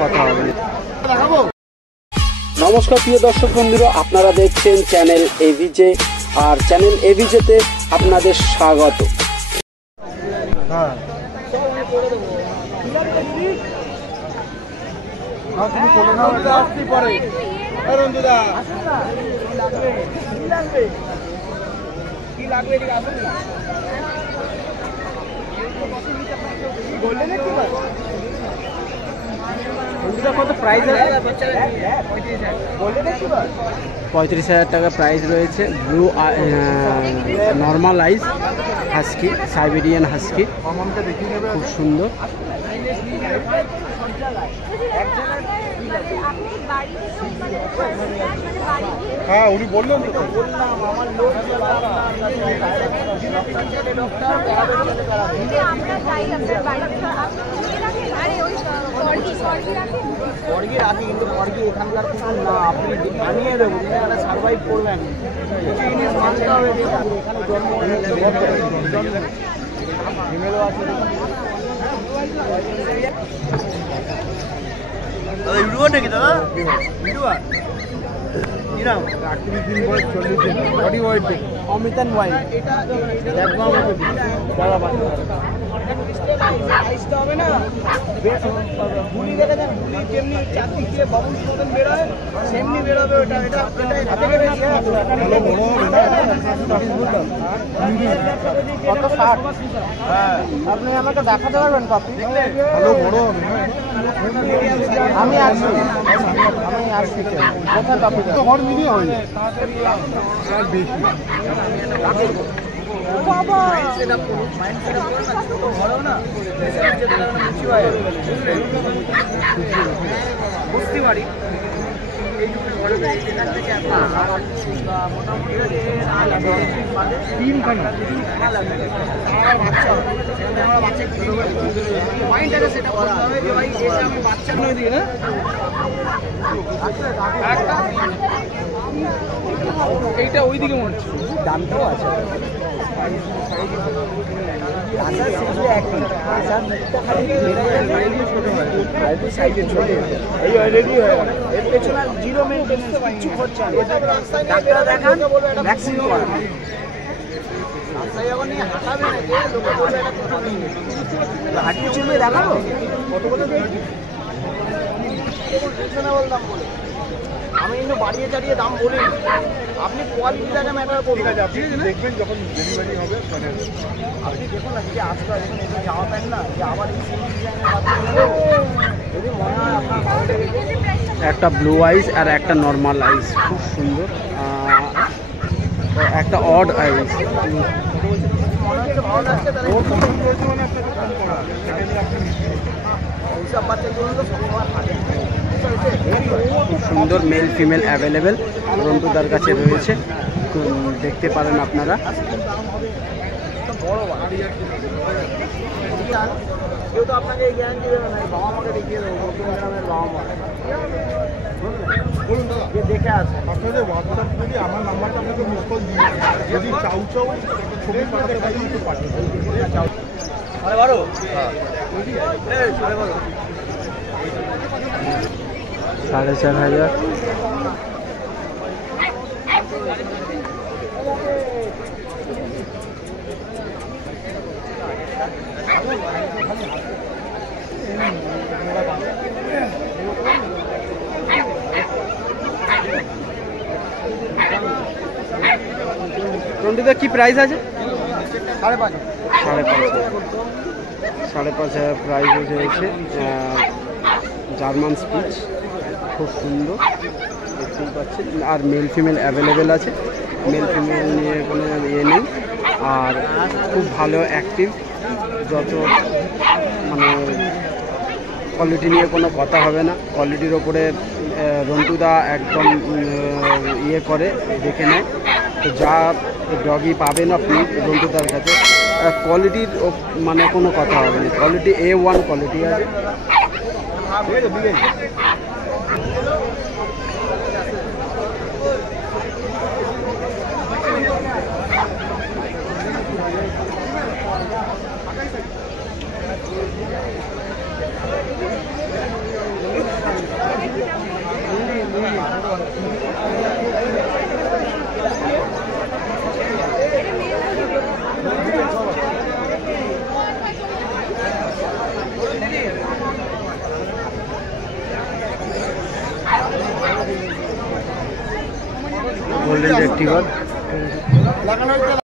কথা হবে। নমস্কার প্রিয় দর্শক বন্ধুরা, আপনারা দেখছেন চ্যানেল এভিজে, আর চ্যানেল এভিজেতে আপনাদের স্বাগত। কত প্রাইস? 35,000 টাকা প্রাইস রয়েছে। ব্লু নর্মাল আইস হাস্কি, সাইবেরিয়ান হাস্কি, খুব সুন্দর। হ্যাঁ উনি বললেন তো, আমার লোক বর্গি রাখি, কিন্তু বর্গি এখানকার কিছু না, আপনি বানিয়ে দেবো এখানে সার্ভাইভ করবেন, কিছু জিনিস মানতে হবে। এখানে ফিমেলও আছে। ইউটিউবার নাকি দাদা? ইউটিউবার কি নাম? 38 দিন বয়স, 40 দিন বডি ওয়েট দেখি। অমিতান ওয়াইন দেখবো আমাকে দাদা বানিয়ে আইসটা হবে না। গুলি দেখে দেন, গুলি যেমনি চারদিক দিয়ে বাবুল মতন বেরোয় সেমনি বেরোবে ওটা। এটা হাতে কেটে কত 60? হ্যাঁ আপনি আমাকে দেখাতে পারবেন কপি? ভালো বড় হবে। আমি আসছি কোথায় কপি তো ঘর মিলিয়ে হয়ে যায় আর বেশি বাবা বুঝতে পারি। এইটা ওইদিকে মনে হচ্ছে দামটাও আছে। জিরো মেনটেন্স, কিছু খরচা নেই। ডাক্তার দেখান, ভ্যাকসিন করান। হাঁটিয়ে চলবে দেখাবো কত বলে দাম বলে। আমি কিন্তু বাড়িয়ে চাড়িয়ে দাম বলি, আপনি কোয়ালিটিটাকে ম্যাটার করুন। আপনি দেখবেন যখন ডেলিভারি হবে আপনি দেখুন না যে আসতে হবে এখানে জামা প্যান্ট না, যে আবার যদি মনে হয় আপনার ভালো লেগেছে। একটা ব্লু আইস আর একটা নর্মাল আইস, খুব সুন্দর। একটা অড আইস। খুব সুন্দর, মেল ফিমেল অ্যাভেলেবেল রন্টুদার কাছে রয়েছে, দেখতে পারেন আপনারা। কেউ তো আপনাকে গ্যারান্টি দেবে না, বাবা মাকে দেখিয়ে দেবো গ্রামের বাবা মা দেখে আসে। আপনাদের হোয়াটসঅ্যাপ যদি আমার নাম্বারটা আপনাকে মিস কল দিয়ে, যদি চাউ ছবি পাঠাতে পারি একটু পাঠিয়ে দেবো। 4,500। রন্টুদা কি প্রাইস আছে? 5,500 প্রাইস হয়েছে। জার্মান স্পিচ, খুব সুন্দর, দেখতেই পাচ্ছেন। আর মেল ফিমেল অ্যাভেলেবেল আছে, মেল ফিমেল নিয়ে কোনো ইয়ে নেই। আর খুব ভালো অ্যাক্টিভ, যত মানে কোয়ালিটি নিয়ে কোনো কথা হবে না। কোয়ালিটির ওপরে রন্টুদা একদম ইয়ে করে, দেখে নেয়। তো যা ডগি পাবেন আপনি রন্টুদার কাছে, কোয়ালিটির মানে কোনো কথা হবে না। কোয়ালিটি A1 কোয়ালিটি আছে। Golden retriever.